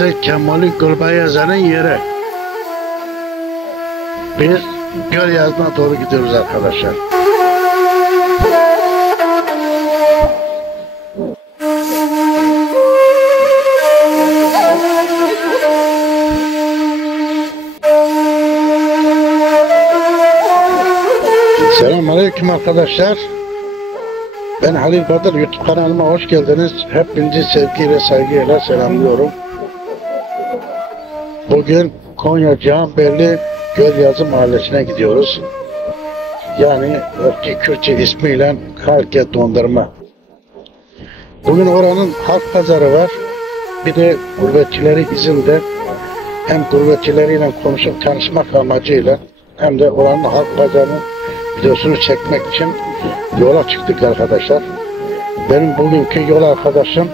Burası Kemal Gülbayazı'nın yeri. Biz Gölyazı'na doğru gidiyoruz arkadaşlar. Selamünaleyküm arkadaşlar. Ben Halil Badır, YouTube kanalıma hoş geldiniz. Hepinizi sevgiyle, saygıyla selamlıyorum. Bugün Konya Cihanbeyli Gölyazı Mahallesi'ne gidiyoruz. Yani eski Kürtçe ismiyle Halke Dondurma. Bugün oranın halk pazarı var. Bir de gurbetçileri izinde hem gurbetçileriyle konuşup tanışmak amacıyla hem de oranın halk pazarının videosunu çekmek için yola çıktık arkadaşlar. Benim bugünkü yol arkadaşım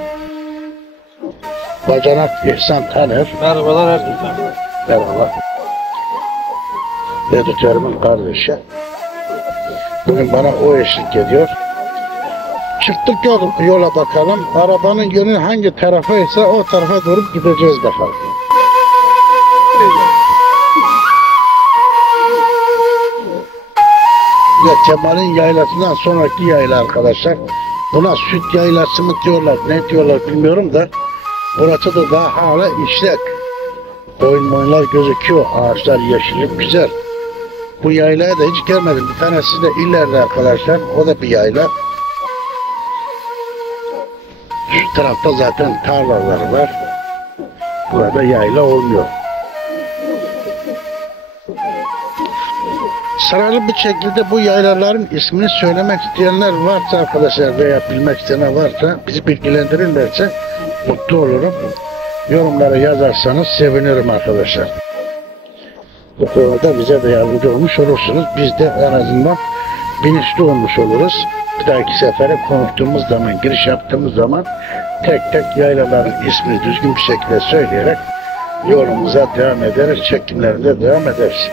Bacanak İhsan Taner. Merhabalar herkese. Merhaba. Editörümün kardeşi. Bugün bana o eşlik ediyor. Çıktık yola bakalım. Arabanın yönü hangi tarafa ise o tarafa doğru gideceğiz bakalım. Ya Kemal'in yaylasından sonraki yayla arkadaşlar. Buna süt yaylası mı diyorlar, ne diyorlar bilmiyorum da orası da daha hala işlek. Boyunlar gözüküyor, ağaçlar yeşillik güzel. Bu yaylaya da hiç gelmedim. Bir tanesi de ileride arkadaşlar, o da bir yayla. Şu tarafta zaten tarlalar var. Burada yayla olmuyor. Sıralı bir şekilde bu yaylaların ismini söylemek isteyenler varsa arkadaşlar veya bilmek isteyenler varsa bizi bilgilendirirlerse mutlu olurum. Yorumlara yazarsanız sevinirim arkadaşlar. Bu konuda bize de yardımcı olmuş olursunuz. Biz de en azından bilinçli olmuş oluruz. Bir dahaki sefere konuştuğumuz zaman, giriş yaptığımız zaman tek tek yaylaların ismini düzgün bir şekilde söyleyerek yolumuza devam ederiz, çekimlerinde devam ederiz.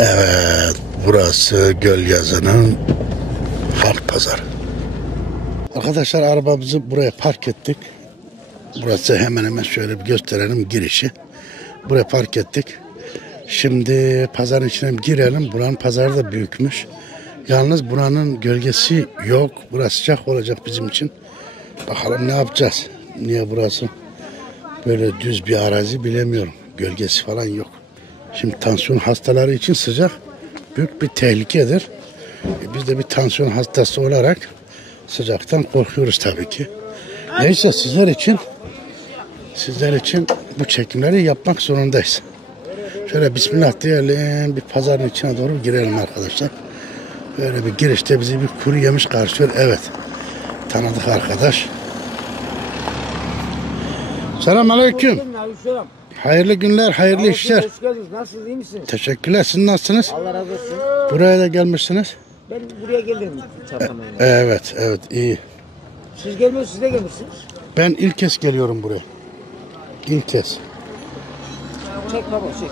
Evet, burası Gölyazı'nın halk pazarı. Arkadaşlar arabamızı buraya park ettik. Burası hemen hemen şöyle bir gösterelim girişi. Buraya park ettik. Şimdi pazarın içine girelim. Buranın pazarı da büyükmüş. Yalnız buranın gölgesi yok. Burası sıcak olacak bizim için. Bakalım ne yapacağız. Niye burası böyle düz bir arazi bilemiyorum. Gölgesi falan yok. Şimdi tansiyon hastaları için sıcak büyük bir tehlikedir. Biz de bir tansiyon hastası olarak sıcaktan korkuyoruz tabii ki. Neyse sizler için bu çekimleri yapmak zorundayız. Şöyle bismillah diyelim, bir pazarın içine doğru girelim arkadaşlar. Böyle bir girişte bizi bir kuru yemiş karşılıyor. Evet, tanıdık arkadaş. Selamünaleyküm. Selam. Hayırlı günler, hayırlı işler. Hoş geldiniz. Nasılsınız, iyi misiniz? Teşekkürler, siz nasılsınız? Allah razı olsun. Buraya da gelmişsiniz. Ben buraya geldim çarşamba. Evet, iyi. Siz gelmiyorsunuz, siz de gelmişsiniz. Ben ilk kez geliyorum buraya. İlk kez. Çek baba, çek.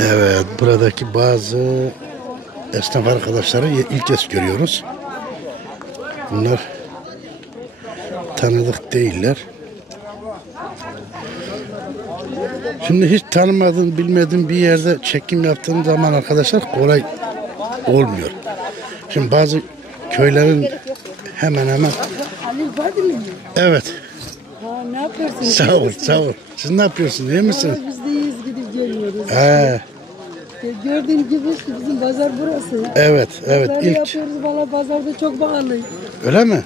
Evet, buradaki bazı esnaf arkadaşları ilk kez görüyoruz. Bunlar tanıdık değiller. Şimdi hiç tanımadığım, bilmediğim bir yerde çekim yaptığım zaman arkadaşlar kolay olmuyor. Şimdi bazı köylerin hemen Halil Badır mı? evet. Ha, ne yapıyorsunuz? Sağ ol. Siz ne yapıyorsunuz? İyi misiniz? Biz de iyiyiz, gidip geliyoruz. He. Gördüğün gibi işte bizim pazar burası. Evet, evet. Pazarı İlk. yapıyoruz valla pazarda çok pahalı. Öyle mi?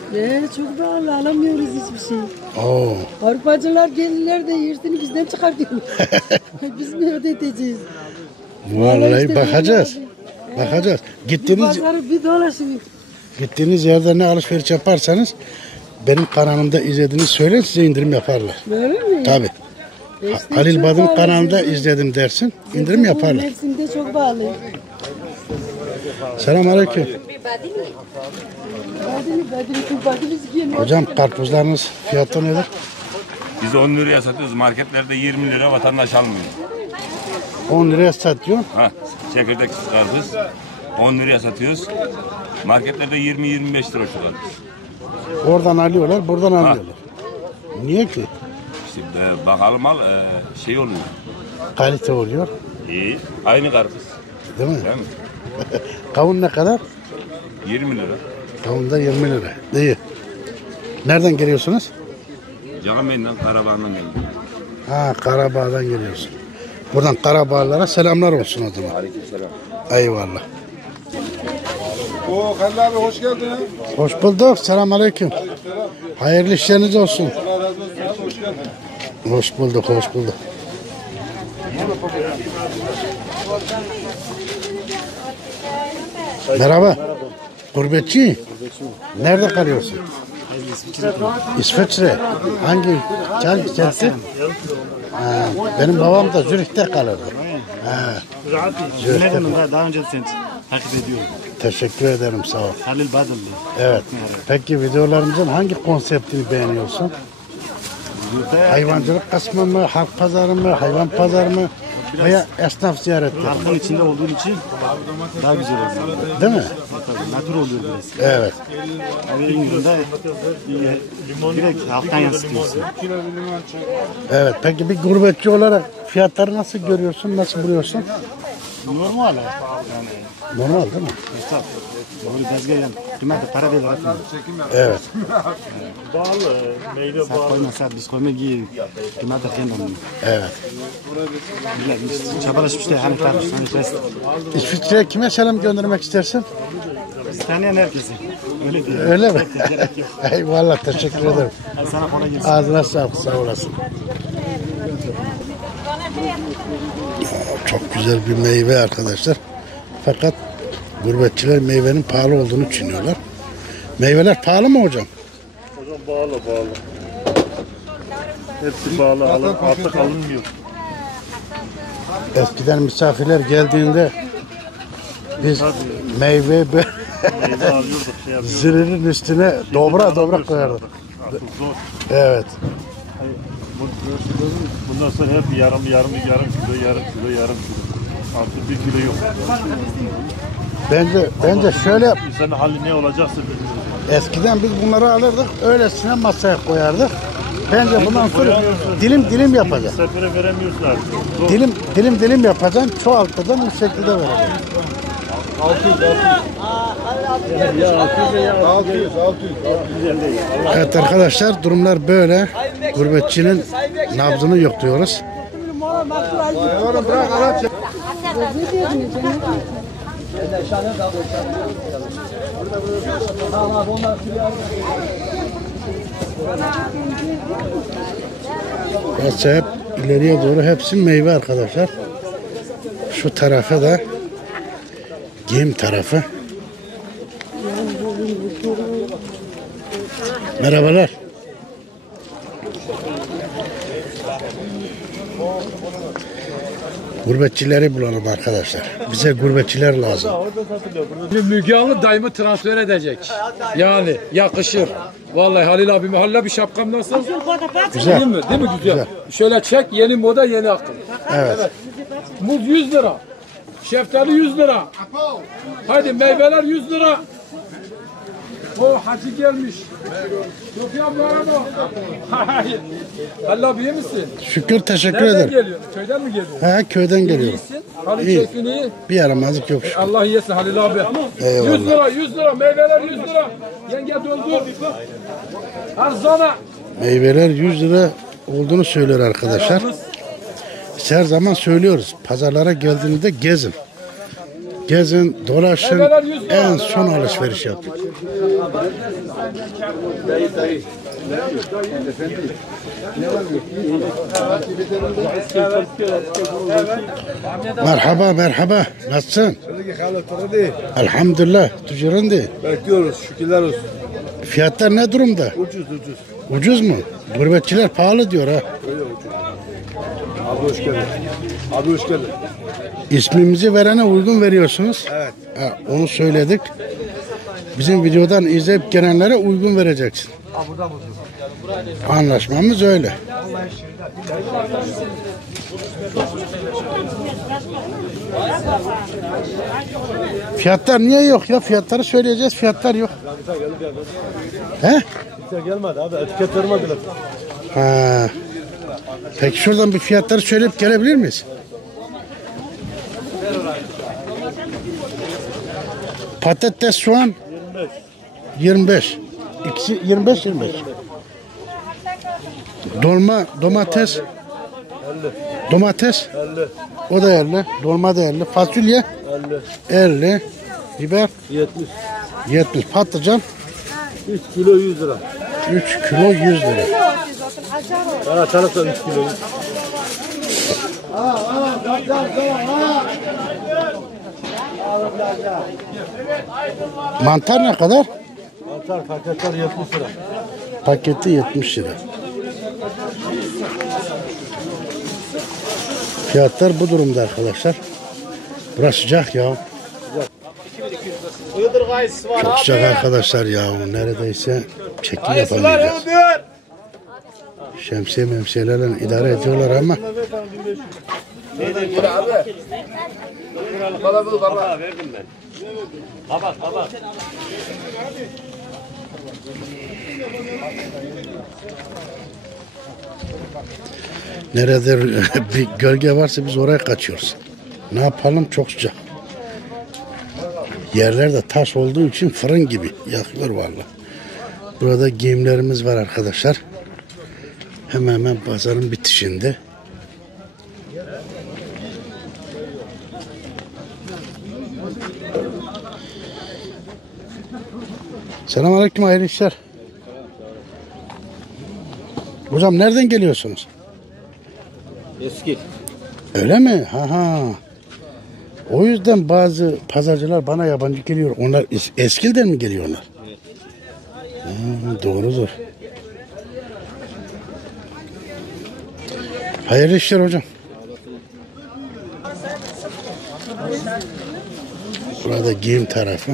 Çok pahalı alamıyoruz hiçbir şey. Oo. Avrupacılar gelirler de yırtını bizden çıkartıyorlar. Biz mi ödeteceğiz? Vallahi işte bakacağız. böyle abi. Bakacağız. Bir Gittiğiniz pazarı bir dolaşın. yerde ne alışveriş yaparsanız benim kanalımda izlediğinizi söyleyin, size indirim yaparlar. Böyle mi? Tabii. İşte Halil çok Bad'ın pahalı. kanalında izledim dersin, indirim yaparlar. Mersin'de çok pahalı. Selamünaleyküm. Badili Hocam karpuzlarınız fiyatı nedir? Biz 10 liraya satıyoruz. Marketlerde 20 lira vatandaş almıyor. 10 liraya satıyor. Ha, çekirdek karpuz 10 liraya satıyoruz. Marketlerde 20-25 lira şu karpuz. Oradan alıyorlar, buradan alıyorlar. Niye ki? İşte bakalım al şey oluyor. Kalite oluyor. İyi. Aynı karpuz. Değil mi? Değil mi? Kavun ne kadar? 20 lira. Kavun da 20 lira. İyi. Nereden geliyorsunuz? Cağmen'den, Karabağ'dan geldim. Ha, Karabağ'dan geliyorsun. Buradan Karabağlılara selamlar olsun o zaman. Aleykümselam. Eyvallah. Oo Halil abi hoş geldin. Hoş bulduk. Selamünaleyküm. Hayırlı işleriniz olsun. Allah razı olsun abi hoş geldin. Hoş bulduk, hoş bulduk. Merhaba. Gurbetçi. Nerede kalıyorsun? İsviçre. Hangi kenti? Ha, benim babam da Zürih'te kalırdı. Ha, Zürih'te. Daha önce seni takip ediyorum. Teşekkür ederim, sağ ol. Halil Badıllı. Evet. Peki videolarımızın hangi konseptini beğeniyorsun? Hayvancılık kısmı mı, halk pazarı mı, hayvan pazarı mı veya esnaf ziyaretleri? Halkın içinde olduğun için daha güzel oluyor. Değil mi? Tabii, natür oluyor biraz. Evet. Haberin yüzünde direkt halktan yansıtıyorsun. Evet. Peki bir gurbetçi olarak fiyatları nasıl görüyorsun, nasıl buluyorsun? Normal yani. Normal değil mi? Esnaf. Böyle bezge yani. Kıymetli para değil atmıyor. Evet. Sat koyma sat biz koyma giy. Kıymetli kendi anlıyor. Evet. Biz çabalaşmış da hani tartış. Hani test. İsviçre'ye kime selam göndermek istersin? Biz tanıyan herkesi. Öyle diyor. Öyle mi? Gerek yok. Eyvallah, teşekkür ederim. Hadi sana kolay gelsin. Ağzına sağlık, sağ olasın. Çok güzel bir meyve arkadaşlar. Fakat gurbetçiler meyvenin pahalı olduğunu düşünüyorlar. Meyveler pahalı mı hocam? Hocam bağlı. Hepsi bağlı. Artık alınmıyor. Eskiden misafirler geldiğinde biz meyve Meyve alıyorduk. Şey yapıyorduk. zilirin üstüne dobra koyardık. Artık zor. Evet. Bundan sonra hep yarım kilo. Artık 1 kilo yok. Bence şöyle, İnsanın hali ne olacaksa bilmiyoruz. eskiden biz bunları alırdık, öylesine masaya koyardık. Bence bundan sonra Koyamıyorsun. dilim yapacağız. Sefere veremiyorsun artık. Zor. Dilim yapacaksın, çoğaltacaksın, bu şekilde vereceksin. 600. Evet arkadaşlar, durumlar böyle. Gurbetçinin nabzını yokluyoruz. Yavrum bırak Allah çek. Burası hep ileriye doğru hepsi meyve arkadaşlar. Şu tarafa da giyim tarafı. Merhabalar. Gurbetçileri bulalım arkadaşlar. Bize gurbetçiler lazım. Müge Anlı dayımı transfer edecek. Yani yakışır. Vallahi Halil abime. Halil abi şapkam nasıl? Güzel. Değil mi? Değil mi güzel? Şöyle çek, yeni moda yeni akım. Evet. Muz 100 lira. Şeftali 100 lira. Hadi meyveler 100 lira. O hacı gelmiş. Yok ya bu araba. Hayır. Halil abi iyi misin? Şükür, teşekkür Nereden ederim. geliyorsun? Köyden mi geliyorsun? Ha, köyden geliyorum. İyisin. Halil İyi. keyfin iyi. Bir yaramazlık yok şükür. Allah yesin Halil abi. Eyvallah. 100 lira 100 lira meyveler 100 lira. Yenge doldur. Arzana. Meyveler 100 lira olduğunu söylüyor arkadaşlar. Biz her zaman söylüyoruz. Pazarlara geldiğinizde gezin. gezin, dolaşın. En son alışveriş yaptık. Merhaba, merhaba. Nasılsın? Elhamdülillah. Tüccarındı. Bekliyoruz. Şükürler olsun. Fiyatlar ne durumda? Ucuz. Ucuz mu? Gurbetçiler pahalı diyor ha. Öyle ucuz. Abi hoş geldin. Abi hoş geldin. İsmimizi verene uygun veriyorsunuz. Evet. Ha, onu söyledik. Bizim videodan izleyip gelenlere uygun vereceksin. Anlaşmamız öyle. Fiyatlar niye yok ya? Fiyatları söyleyeceğiz. Fiyatlar yok. He? Gelmedi abi. Etiket vermediler. Ha. Peki şuradan bir fiyatları söyleyip gelebilir miyiz? Patates, soğan 25. İkisi 25. Dolma, domates 50. O da 50. Dolma da 50. Fasulye 50. Biber 70. Patlıcan 3 kilo 100 lira. 3 kilo 100 lira. Bana taraftan 3 kilo 100. Mantar ne kadar? Mantar paketler 70 lira. Paketi 70 lira. Fiyatlar bu durumda arkadaşlar. Burası sıcak ya. Çok sıcak arkadaşlar ya. Neredeyse çekim yapamayacağız. Şemsiye memsiyelerle idare ediyorlar ama nerede bir gölge varsa biz oraya kaçıyoruz. Ne yapalım, çok sıcak. Yerler de taş olduğu için fırın gibi yakıyor vallahi. Burada giyimlerimiz var arkadaşlar. Hemen pazarın bitişinde. Selamünaleyküm, hayırlı işler. Hocam nereden geliyorsunuz? Eski. Öyle mi? Ha. O yüzden bazı pazarcılar bana yabancı geliyor. Onlar Eskil'den mi geliyorlar? Evet. Doğrudur. Hayırlı işler hocam. Burada giyim tarafı.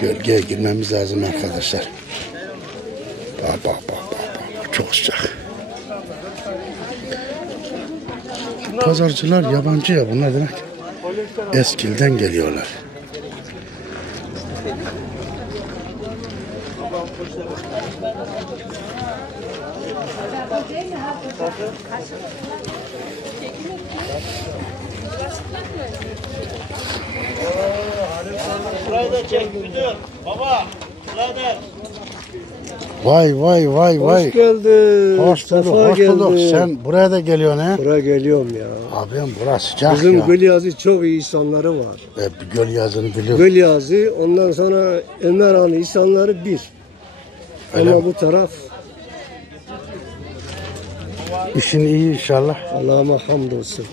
Gölgeye girmemiz lazım arkadaşlar. Bak. Çok sıcak. Pazarcılar yabancı ya, bunlar demek Eskil'den geliyorlar. Burayı da çek müdür. Baba. Birader. Vay. Hoş geldin. Hoş bulduk. Sen buraya da geliyorsun he? Buraya geliyorum ya. Abim burası sıcak Bizim ya. Gölyazi çok iyi insanları var. Göl yazını biliyorum. Gölyazi, ondan sonra Ömerhan'ı insanları bir. Öyle Ama mi? bu taraf İşin iyi inşallah. Allah'ıma hamdolsun.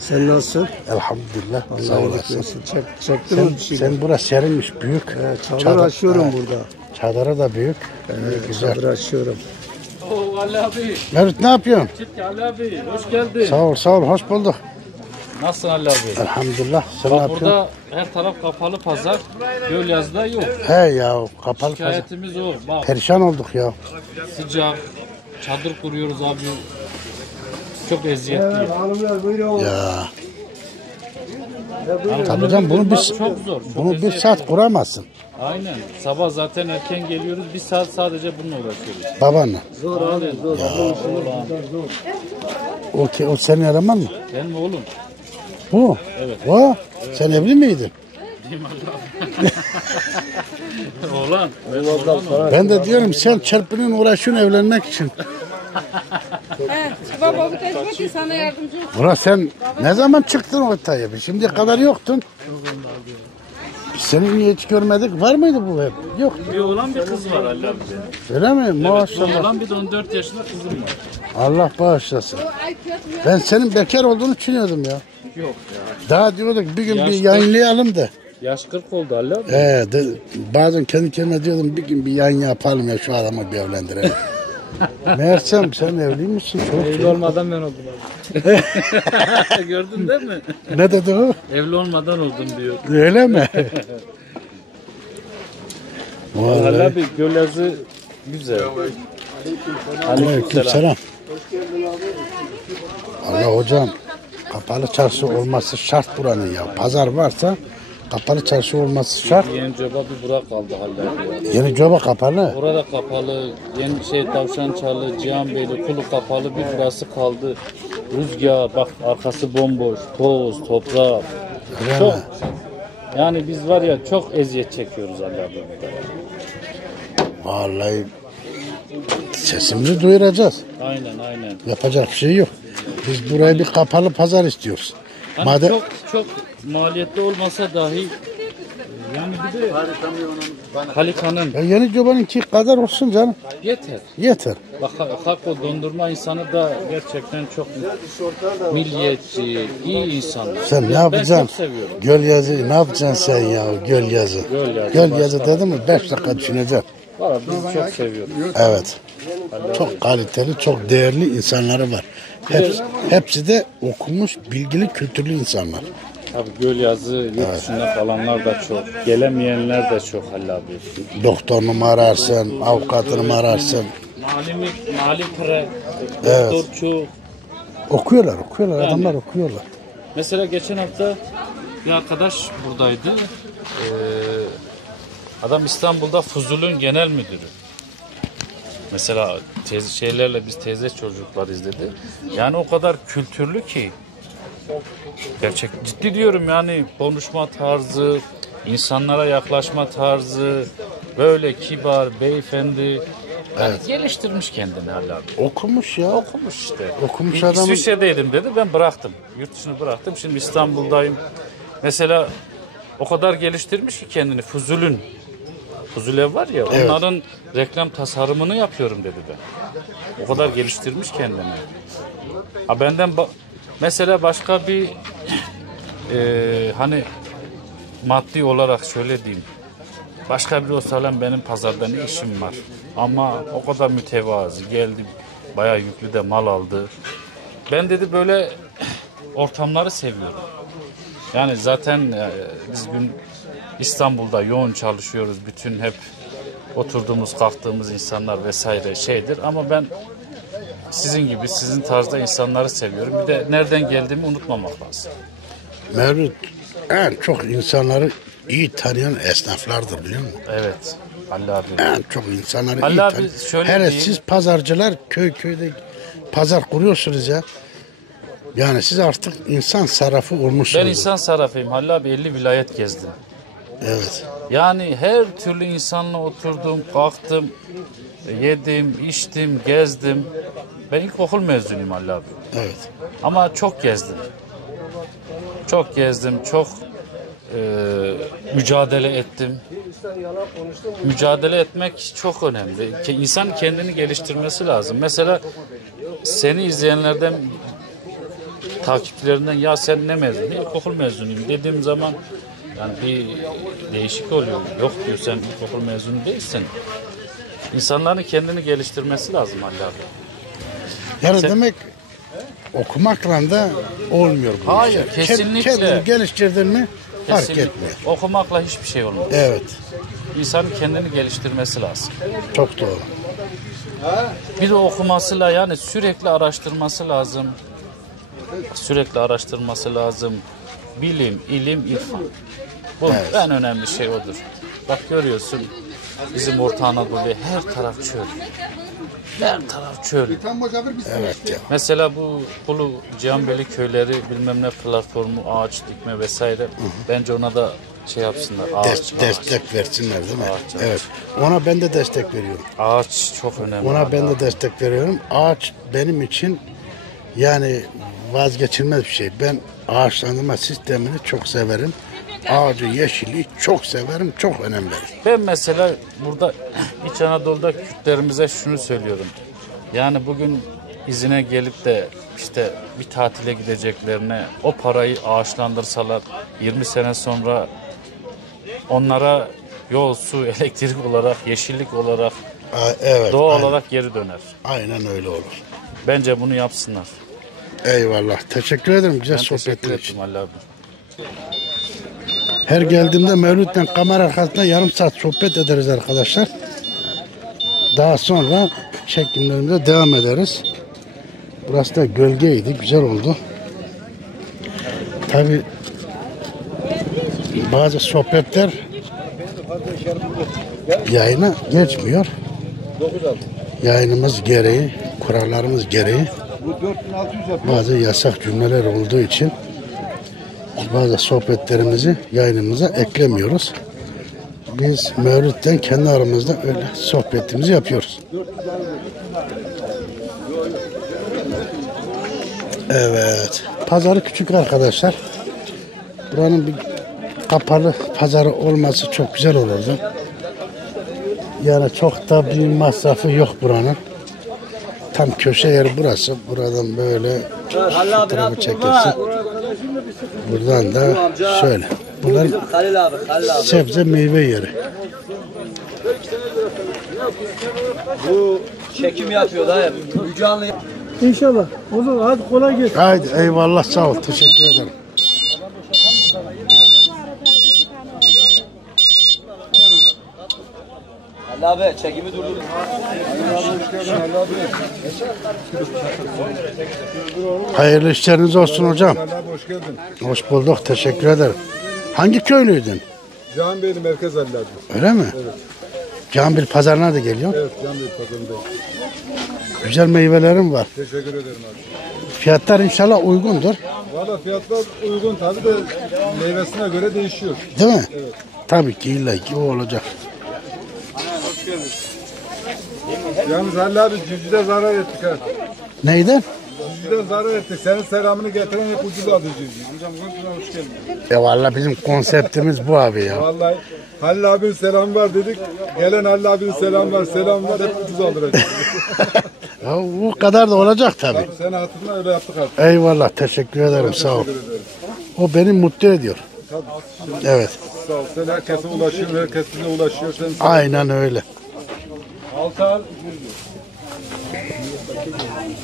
Sen nasılsın? Elhamdülillah. Sağ Allah'a olasın. edersin. Çektin mi bir şey? Sen burası serinmiş, büyük. Çadır açıyorum burada. Çadırı da büyük. Güzel. Çadır açıyorum. Ali abi. Mevlüt ne yapıyorsun? Ali abi. Hoş geldin. Sağ ol, hoş bulduk. Nasılsın Ali abi? Elhamdülillah. Sen ne Bak yapıyorsun? burada her taraf kapalı pazar. Gölyazı'da yok. He ya, kapalı pazar. Şikayetimiz o. Bak Perişan olduk ya. sıcak. Çadır kuruyoruz abi. Çok eziyetli. Hanımlar buyurun. Ya. Tabii canım bunu Çok zor. bunu bir saat kuramazsın. Aynen. Sabah zaten erken geliyoruz. Bir saat sadece bununla uğraşıyoruz. Babanla. Zor abi zor. O senin eleman mı? Benim oğlum. Bu. Evet. O. Sen evli miydin? Oğlan. Ben de diyorum sen çırpının uğraşıyorsun evlenmek için. He, baba bu tezgah ki sana yardımcı olsun. Burası sen ne zaman çıktın ortaya? Şimdiye kadar yoktun. Biz seni niye hiç görmedik? Var mıydı bu hep? Yok. Bir oğlan bir kız var Ali abi. Öyle mi? Bir Maşallah. oğlan bir de 14 yaşında kızım var. Allah bağışlasın. Ben senin bekar olduğunu düşünüyordum ya. Yok Daha diyorduk bir gün bir Yaşlı. yayınlayalım da. Yaş 40 oldu Ali abi. Bazen kendi kendime diyordum bir gün bir yayın yapalım ya şu adamı bir evlendirelim. Meğersem sen evli misin? Çok Evli iyi. olmadan ben oldum abi. Gördün değil mi? Ne dedi o? Evli olmadan oldum diyor. Öyle mi? Ali Vallahi. abi Gölyazı güzel. Aleykümselam. Allah hocam kapalı çarşı olması şart buranın ya. Pazar varsa kapalı çarşı olması şart. Yeni Coba bir Burak kaldı Ali abi ya. Yeni Coba kapalı. Orada kapalı, yeni Tavşançalı, Cihanbeyli, Kulu kapalı bir burası kaldı. Rüzgar, bak arkası bomboş, toz, toprak. Öyle Çok. mi? Yani biz var ya çok eziyet çekiyoruz Ali abi burada. Vallahi sesimizi duyuracağız. Aynen. Yapacak bir şey yok. Biz buraya bir kapalı pazar istiyoruz. Hani Madem çok maliyetli olmasa dahi yani bir de Halika'nın ya Yeni Coba'nınki kadar olsun canım. yeter. Yeter. Bak Hakko dondurma insanı da gerçekten çok milliyetçi, iyi insan. Sen ne Ben yapacaksın? çok seviyorum. Gölyazı ne yapacaksın sen ya Gölyazı? Gölyazı dedi mi 5 dakika düşüneceksin. Valla biz çok seviyoruz. Evet. Çok kaliteli, çok değerli insanları var. Hepsi de okumuş, bilgili, kültürlü insanlar. Abi Gölyazı yurt dışında kalanlar da çok. Gelemeyenler de çok Halil abi. Doktorunu mu ararsın, avukatını mı ararsın? Mali kire, Evet. doktor çok. Okuyorlar, adamlar okuyorlar. Mesela geçen hafta bir arkadaş buradaydı. Adam İstanbul'da Fuzul'ün genel müdürü. Mesela biz teyze çocuklar izledi. Yani o kadar kültürlü ki. Gerçek ciddi diyorum yani konuşma tarzı, insanlara yaklaşma tarzı, böyle kibar, beyefendi. Yani geliştirmiş kendini Halil abi. Okumuş ya. Okumuş işte. Okumuş adamın- İsviçre'deydim dedi, ben bıraktım. Yurt dışını bıraktım, şimdi İstanbul'dayım. Mesela o kadar geliştirmiş ki kendini. Fuzul ev var ya, onların reklam tasarımını yapıyorum dedi ben. O kadar geliştirmiş kendini. Ha benden mesela başka bir hani maddi olarak şöyle diyeyim. Başka bir olsa lan benim pazarda ne işim var. Ama o kadar mütevazı geldi. Bayağı yüklü de mal aldı. Ben dedi böyle ortamları seviyorum. Yani zaten biz gün İstanbul'da yoğun çalışıyoruz. Bütün hep oturduğumuz, kalktığımız insanlar vesaire şeydir. Ama ben sizin gibi, sizin tarzda insanları seviyorum. Bir de nereden geldiğimi unutmamak lazım. Mevlüt en çok insanları iyi tanıyan esnaflardır biliyor musun? Evet. Ali abi. En çok insanları Ali iyi abi, tanıyor. şöyle Hele diyeyim. siz pazarcılar köyde pazar kuruyorsunuz ya. Yani siz artık insan sarrafı olmuşsunuz. Ben insan sarrafıyım. Halil abi 50 vilayet gezdim. Evet. Yani her türlü insanla oturdum, kalktım, yedim, içtim, gezdim. Ben ilkokul mezunuyum Halil abi. Evet. Ama çok gezdim. Çok gezdim, çok mücadele ettim. Mücadele etmek çok önemli. İnsan kendini geliştirmesi lazım. Mesela seni izleyenlerden, takipçilerinden ya sen ne mezunu? İlkokul mezunuyum dediğim zaman yani bir değişik oluyor. Yok diyor sen ilkokul mezunu değilsin. İnsanların kendini geliştirmesi lazım Ali abi. Yani demek okumakla da olmuyor bu Hayır, işler. kesinlikle. Kendini geliştirdin mi fark Kesinlikle. etmiyor. Okumakla hiçbir şey olmaz. Evet. İnsanın kendini geliştirmesi lazım. Çok doğru. Bir de okumasıyla yani sürekli araştırması lazım. Sürekli araştırması lazım. Bilim, ilim, irfan. Bu en önemli şey odur. Bak görüyorsun bizim Orta Anadolu'ya her taraf çöl. Her taraf çöl. Evet ya. Mesela bu Kulu Cihanbeyli köyleri bilmem ne platformu, ağaç dikme vesaire. Bence ona da şey yapsınlar. Ağaç. Destek versinler değil mi? Ağaç. Evet. Ona ben de destek veriyorum. Ağaç çok önemli. Ona ben de destek veriyorum. Ağaç benim için yani vazgeçilmez bir şey. Ben ağaçlandırma sistemini çok severim. Ağacı, yeşilliği çok severim, çok önem veririm. Ben mesela burada İç Anadolu'da Kürtlerimize şunu söylüyorum. Yani bugün izine gelip de işte bir tatile gideceklerine o parayı ağaçlandırsalar 20 sene sonra onlara yol, su, elektrik olarak, yeşillik olarak, Evet, doğa aynen, olarak geri döner. aynen öyle olur. Bence bunu yapsınlar. Eyvallah. Teşekkür ederim güzel Ben teşekkür sohbetin için. ettim Ali abi. Her geldiğimde Mevlüt'le kamera arkasında yarım saat sohbet ederiz arkadaşlar. Daha sonra çekimlerimize devam ederiz. Burası da gölgeydi. Güzel oldu. Tabi bazı sohbetler yayına geçmiyor. Yayınımız gereği, kurallarımız gereği bazı yasak cümleler olduğu için bazı sohbetlerimizi yayınımıza eklemiyoruz. Biz Mevlüt'ten kendi aramızda öyle sohbetimizi yapıyoruz. Evet. Pazarı küçük arkadaşlar. Buranın bir kapalı pazarı olması çok güzel olurdu. Yani çok da bir masrafı yok buranın. Tam köşe yeri burası. Buradan böyle fotoğrafı çekilsin. Buradan da şöyle. Bunlar sebze meyve yeri. Bu çekim yapıyor da Mücanlı. İnşallah. Olur. Hadi kolay gelsin. Haydi eyvallah sağ ol. Teşekkür ederim. Ali abi çekimi durdurun. Hayırlı işleriniz olsun hocam. Hoş geldin. Hoş bulduk. Teşekkür ederim. Hangi köylüydün? Cihanbeyli Merkez Ali abi. Öyle mi? Evet. Canbil pazarına da geliyor. Evet, Cihanbeyli pazarındayım. Güzel meyvelerim var. Teşekkür ederim abi. Fiyatlar inşallah uygundur. Valla fiyatlar uygun tabii de meyvesine göre değişiyor. Değil mi? Evet. Tabii ki illa ki o olacak. Yalnız Halil abi cücüde zarar ettik ha. Neyden? Cücüden zarar ettik. Senin selamını getiren hep ucuz aldı cücü. Amcam hoş geldin. Vallahi bizim konseptimiz bu abi ya. Vallahi Halil abinin selamı var dedik. Gelen Halil abinin selamı var, selam var hep ucuz aldıracak. Ya bu kadar da olacak tabii. Abi senin hatırına öyle yaptık artık. Eyvallah. Teşekkür ederim. Sağ ol. O beni mutlu ediyor. Evet. Sağ ol. Sen herkese ulaşıyorsun, herkes bize ulaşıyor. Sen Aynen öyle. altı al.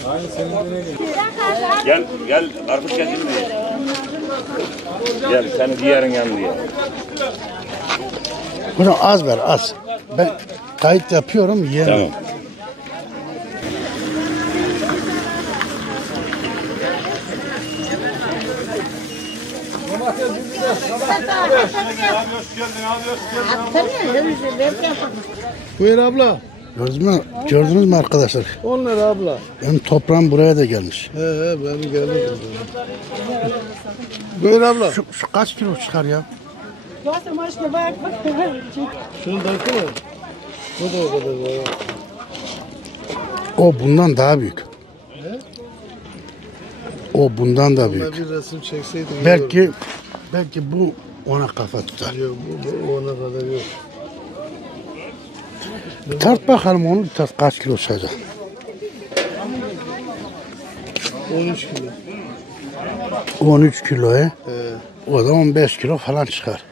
Aynı senin de Gel Arkus gel şimdi. Gel seni diğerin yanında ya. Bunu az ver az. Ben kayıt yapıyorum yiyemem. Tamam. Buyur abla. Gördünüz mü arkadaşlar? 10 lira abla. Benim toprağım buraya da gelmiş. He ben geldim. Buyur abla. Şu kaç kilo çıkar ya? Şunu takma. Bu da o kadar var. O bundan daha büyük. O bundan da büyük. Bir resim çekseydin. Belki bu ona kafa tutar. Yok bu ona kadar yok. Tart bakalım onu tart kaç kilo çıkacak. 13 kilo. 13 kiloya. O da 15 kilo falan çıkar.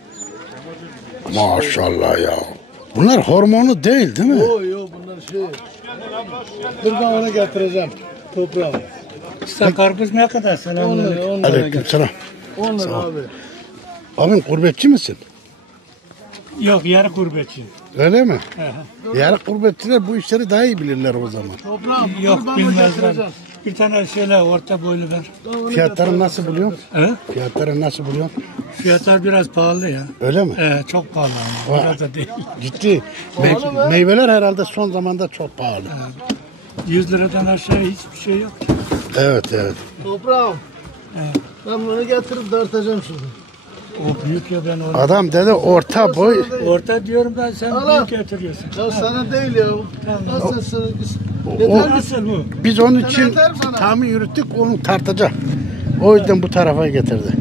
Maşallah ya. Bunlar hormonlu değil mi? Yok bunlar şey. Dur ben onu getireceğim. Toprağım. Sen karpuz ne kadar? 10 lira 10 lira. Aleykümselam. 10 lira abi. Abim gurbetçi misin? Yok yarı gurbetçi. Öyle mi? Yarı gurbetçiler bu işleri daha iyi bilirler o zaman. Toprağım. Yok dur ben onu bilmezler. getireceğim. Bir tane şöyle orta boylu ver. Fiyatları nasıl buluyorsun? He? Fiyatları nasıl buluyorsun? Fiyatlar biraz pahalı ya. Öyle mi? Çok pahalı ama. Biraz da değil. Ciddi. Meyveler herhalde son zamanda çok pahalı. 100 liradan aşağı hiçbir şey yok. Evet evet. Toprağım. Ben bunu getirip tartacağım şimdi. O büyük ya ben onu. Adam dedi orta boy. Orta diyorum ben sen Allah. büyük getiriyorsun. Ya sana değil ya. Nasılsın? O Yeter nasıl bu? Biz onun için yeter bana. tahmin yürüttük, onu tartacak. O yüzden bu tarafa getirdi.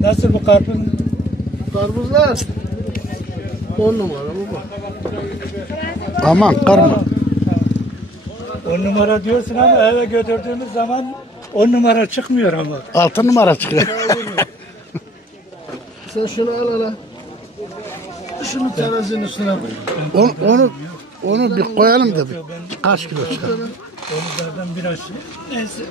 Nasıl bu karpuz? Karpuzlar. 10 numara baba. Aman karma. 10 numara diyorsun ama eve götürdüğümüz zaman 10 numara çıkmıyor ama. 6 numara çıkıyor. Sen şunu al ala. Şunu terazinin üstüne koy. Onu bir koyalım da bir. Kaç kilo çıkar? Omuzlardan bir aşağı. Neyse.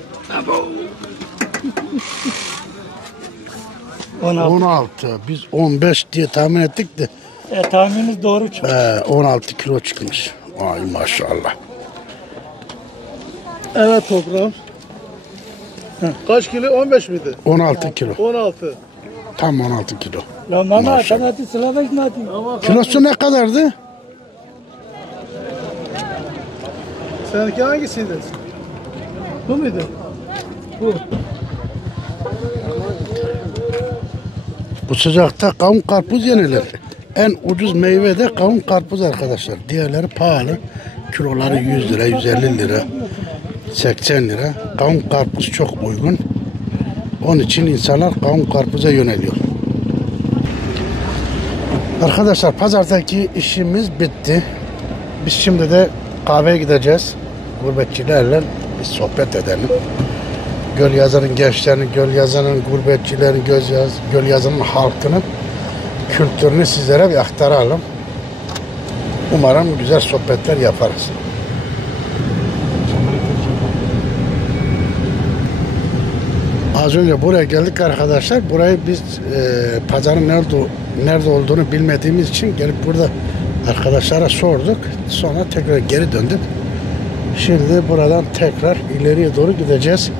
16. Biz 15 diye tahmin ettik de. Tahmininiz doğru çıktı. 16 kilo çıkmış. Ay maşallah. Evet toprağım. Kaç kilo? 15 miydi? 16 kilo. 16. Tam 16 kilo. Lan mama Maşallah. sen hadi sıra bekle hadi. Kilosu ne kadardı? Seninki hangisiydi? Bu muydu? Bu. Bu sıcakta kavun karpuz yenilir. En ucuz meyve de kavun karpuz arkadaşlar. Diğerleri pahalı. Kiloları 100 lira, 150 lira, 80 lira. Kavun karpuz çok uygun. Onun için insanlar kavun karpuza yöneliyor. Arkadaşlar pazardaki işimiz bitti. Biz şimdi de kahveye gideceğiz. Gurbetçilerle bir sohbet edelim. Gölyazı'nın gençlerini, Gölyazı'nın gurbetçilerini, Gölyazı'nın halkının kültürünü sizlere bir aktaralım. Umarım güzel sohbetler yaparız. Az önce buraya geldik arkadaşlar. Burayı biz pazarın nerede olduğunu bilmediğimiz için gelip burada arkadaşlara sorduk. Sonra tekrar geri döndük. Şimdi buradan tekrar ileriye doğru gideceğiz.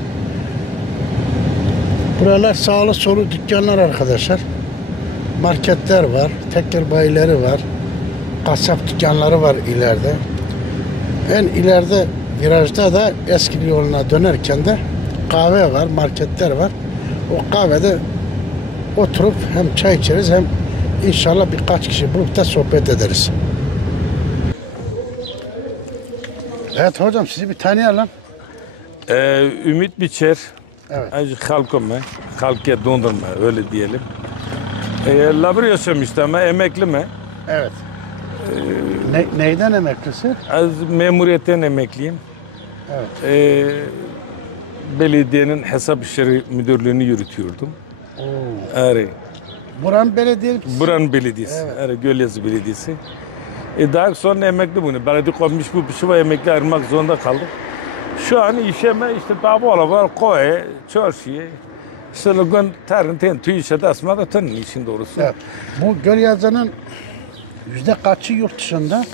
Buralar sağlı solu dükkanlar arkadaşlar. Marketler var, tekel bayileri var, kasap dükkanları var ileride. En ileride virajda da eski yoluna dönerken de kahve var, marketler var. O kahvede oturup hem çay içeriz hem inşallah birkaç kişi bulup da sohbet ederiz. Evet hocam sizi bir tanıyalım. Ümit Biçer. Evet. Halkım halkya dondurma öyle diyelim. Labırıyorsun işte ama emekli mi? Evet. Neyden emeklisi? Az memuriyetten emekliyim. Evet. Belediyenin hesap işleri müdürlüğünü yürütüyordum. Evet. Buranın belediyesi. Buranın belediyesi. Evet. Gölyazı Belediyesi. Daha sonra emekli bunu. Belediye koymuş bu sıvı emekli ayrılmak zorunda kaldık. Şu an işeme işte babalı var, koy, çarşıya. İşte bugün tarihten tüyüşe de asma da işin doğrusu. Evet. Bu Gölyazı'nın yüzde kaçı yurt dışında?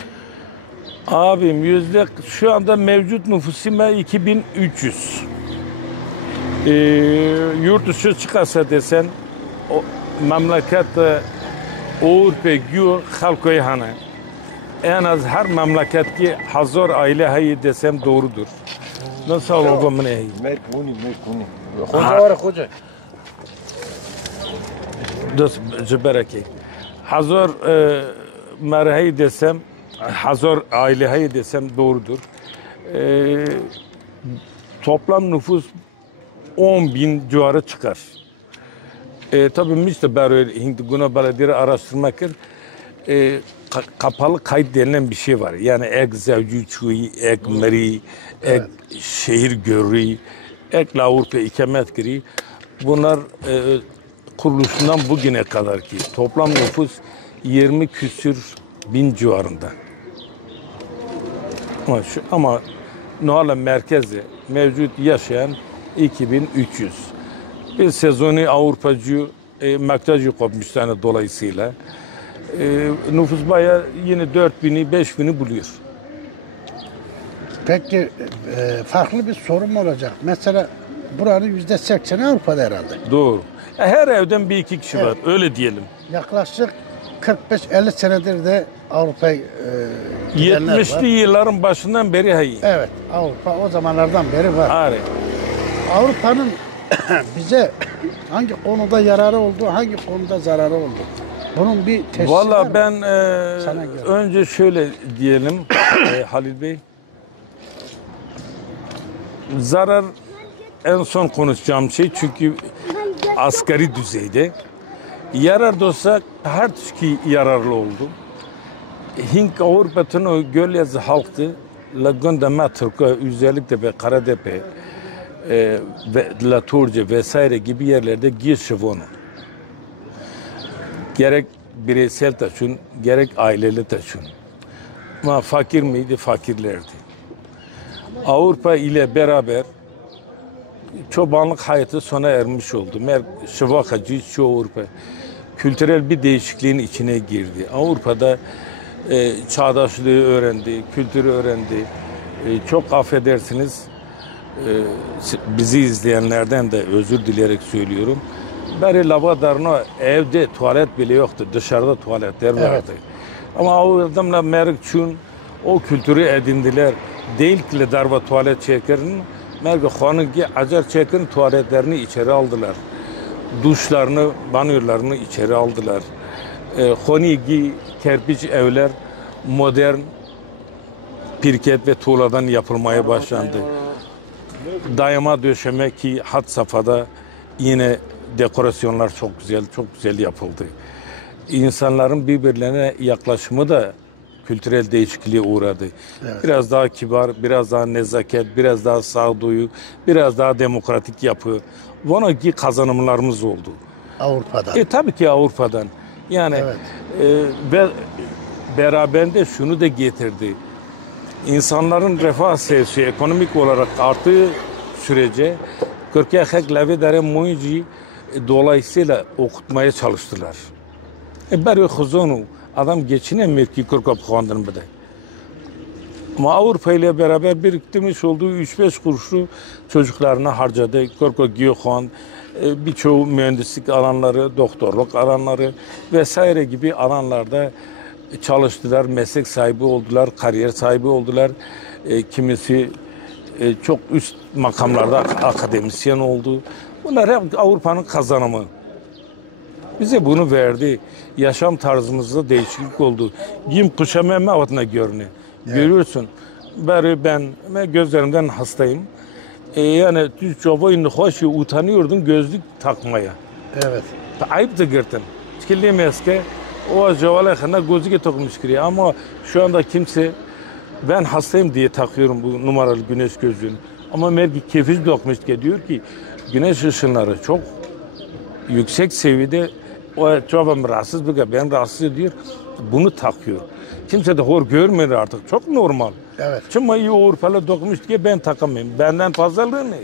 Abim şu anda mevcut nüfusuma 2300. Yurt dışı çıkarsa desen o memleket Avrupa gü halkoy hane. En az her memleket ki hazır aile hayı desem doğrudur. Nasıl oldu mu ne? Mekuni. Hoca var hoca. Dost cübereki. Hazır merheyi desem, hazır aile hayı desem doğrudur. Toplam nüfus 10.000 civarı çıkar. Tabii işte böyle Hinduguna belediye araştırmak kapalı kayıt denilen bir şey var. Yani ek zevcüçüğü, ek meri, ek şehir görü, ek Avrupa ikamet giri. Bunlar kuruluşundan bugüne kadar ki toplam nüfus 20 küsür bin civarında. Ama Nohala merkezi mevcut yaşayan 2300. Bir sezonu Avrupacı maktacı kopmuşlar dolayısıyla. Nüfus bayağı yine 4000'i 5000'i buluyor. Peki farklı bir sorum olacak. Mesela buranın %80'i Avrupa'da herhalde. Doğru. Her evden bir iki kişi var. Öyle diyelim. Yaklaşık 45-50 senedir de Avrupa'ya gidenler var. 70'li yılların başından beri hayır. Evet, Avrupa o zamanlardan beri var. Ari. Avrupa'nın bize hangi konuda yararı oldu, hangi konuda zararı oldu? Bunun bir teşhisi var Valla mı? ben Sana göre. önce şöyle diyelim Halil Bey. Zarar en son konuşacağım şey çünkü asgari düzeyde. Yarar da olsa her şey yararlı oldu. Hink Avrupa'nın o Gölyazı halkı Lagunda Türkiye özellikle ve Karadepe ve Laturca vesaire gibi yerlerde girşivonu. Gerek bireysel taşın, gerek aileli taşın. Ama fakir miydi? Fakirlerdi. Avrupa ile beraber çobanlık hayatı sona ermiş oldu. Şıvakacı şu Avrupa kültürel bir değişikliğin içine girdi. Avrupa'da çağdaşlığı öğrendi, kültürü öğrendi. Çok affedersiniz, bizi izleyenlerden de özür dileyerek söylüyorum. Beri lavadarına evde tuvalet bile yoktu, dışarıda tuvaletler vardı. Evet. Ama o adamlar merkçün o kültürü edindiler. Değil ki darba tuvalet çekerin, merkçün hanı ki acar çekerin tuvaletlerini içeri aldılar. Duşlarını, banyolarını içeri aldılar. Honigi kerpiç evler modern pirket ve tuğladan yapılmaya başlandı. Dayama döşeme ki had safhada yine dekorasyonlar çok güzel yapıldı. İnsanların birbirlerine yaklaşımı da kültürel değişikliğe uğradı. Evet. Biraz daha kibar, biraz daha nezaket, biraz daha sağduyu, biraz daha demokratik yapı. Buna ki kazanımlarımız oldu. Avrupa'dan. Tabii ki Avrupa'dan. Yani evet. Ve beraberinde şunu da getirdi. İnsanların refah seviyesi ekonomik olarak arttığı sürece Türkiye heklevedere muici dolayısıyla okutmaya çalıştılar. Beri huzunu adam geçinemiyor ki Kırkap Kıvandır'ın bile. Ama Avrupa ile beraber biriktirmiş olduğu 3-5 kuruşu çocuklarına harcadı. Kırkap Giyohan, birçoğu mühendislik alanları, doktorluk alanları vesaire gibi alanlarda çalıştılar, meslek sahibi oldular, kariyer sahibi oldular. Kimisi çok üst makamlarda akademisyen oldu. Bunlar hep Avrupa'nın kazanımı. Bize bunu verdi. Yaşam tarzımızda değişiklik oldu. Giyim kuşamama adına görünüyor. Evet. Görüyorsun. Beri ben gözlerimden hastayım. Yani çoğu hoşu utanıyordum gözlük takmaya. Evet. Ayıp da girdim. Çıkılıyım ki o cevalayakında gözlük takmış kiriyor. Ama şu anda kimse ben hastayım diye takıyorum bu numaralı güneş gözlüğünü. Ama mergi kefiz dokmuş ki diyor ki güneş ışınları çok yüksek seviyede o çoğum rahatsız bir ben rahatsız ediyor. Bunu takıyor. Kimse de hor görmüyor artık. Çok normal. Evet. Çünkü iyi Avrupalı dokmuş ki ben takamayayım. Benden fazlalığı ne?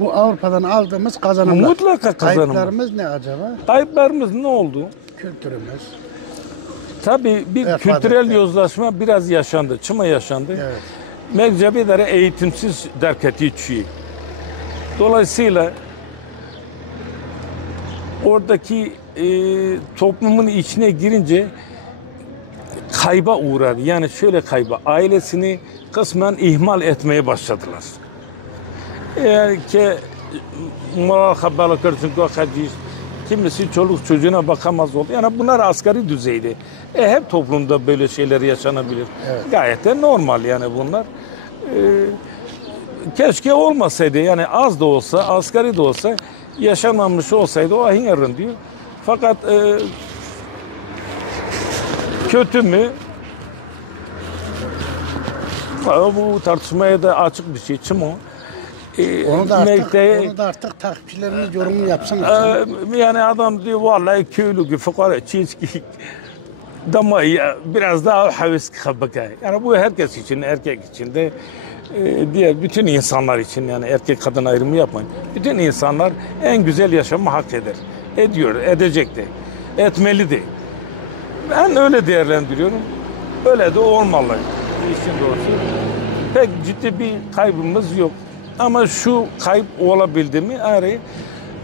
Bu Avrupa'dan aldığımız kazanımlar. Mutlaka kazanım. Kayıplarımız ne acaba? Kayıplarımız ne oldu? Kültürümüz. Tabii bir kültürel yozlaşma biraz yaşandı. Çıma yaşandı. Evet. Mecburi eğitimsiz derket içi. Dolayısıyla oradaki toplumun içine girince kayba uğrar. Yani şöyle kayba. Ailesini kısmen ihmal etmeye başladılar. Yani ki muhakabalı kırsın kokacıyız. Kimisi çoluk çocuğuna bakamaz oldu. Yani bunlar asgari düzeyde. Hep toplumda böyle şeyler yaşanabilir. Evet. Gayet de normal yani bunlar. Keşke olmasaydı yani az da olsa, asgari de olsa yaşanmamış olsaydı o ahin yarın diyor. Fakat kötü mü? Bu tartışmaya da açık bir şey. Çim o. Onu da artık takipçilerimiz yorumunu yapsana. Yani adam diyor vallahi köylü fukara çizgi dama biraz daha havis kabaka. Yani bu herkes için, erkek için de diğer bütün insanlar için yani erkek kadın ayrımı yapmayın. Bütün insanlar en güzel yaşamı hak eder. Ediyor, edecek de. Etmeli de. Ben öyle değerlendiriyorum. Öyle de olmalı. İşin doğrusu. Pek ciddi bir kaybımız yok. Ama şu kayıp olabildi mi?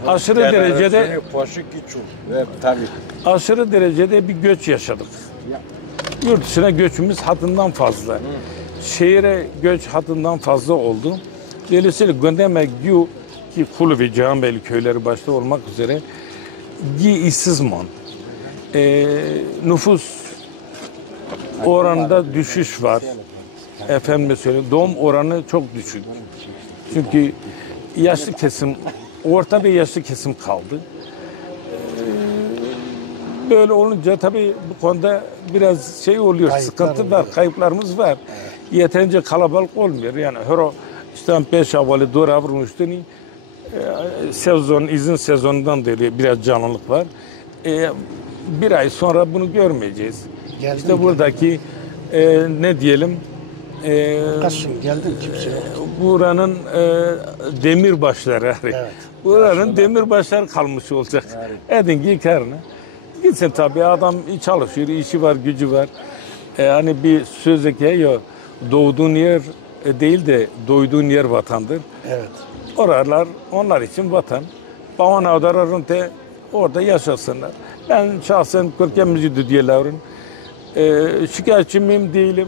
Aşırı derecede aşırı derecede bir göç yaşadık. Yurt dışına göçümüz haddinden fazla. Şehire göç haddinden fazla oldu. Dolayısıyla göndermek diyor ki Kulu ve Cihanbeyli köyleri başta olmak üzere işsiz mon. Nüfus oranında düşüş var. Efendim söyleyeyim, doğum oranı çok düşük. Çünkü yaşlı kesim, orta bir yaşlı kesim kaldı. Böyle olunca tabii bu konuda biraz şey oluyor, sıkıntı var, kayıplarımız var. Yeterince kalabalık olmuyor. Yani her işte 5 havalı doğru avrulmuştu. Sezon, izin sezonundan dolayı biraz canlılık var. Bir ay sonra bunu görmeyeceğiz. İşte buradaki ne diyelim, Kaçın geldin kimse yok. buranın demirbaşları. Evet. Buranın demirbaşları kalmış olacak. Edin ki karnı. Gitsin tabii, adam çalışıyor, işi var, gücü var. Hani bir sözdeki yok, doğduğun yer değil de doyduğun yer vatandır. Evet. Oralar onlar için vatan. Bana odararın te orada yaşasınlar. Ben şahsen Körkemizci diyelim. Şikayetçi miyim değilim.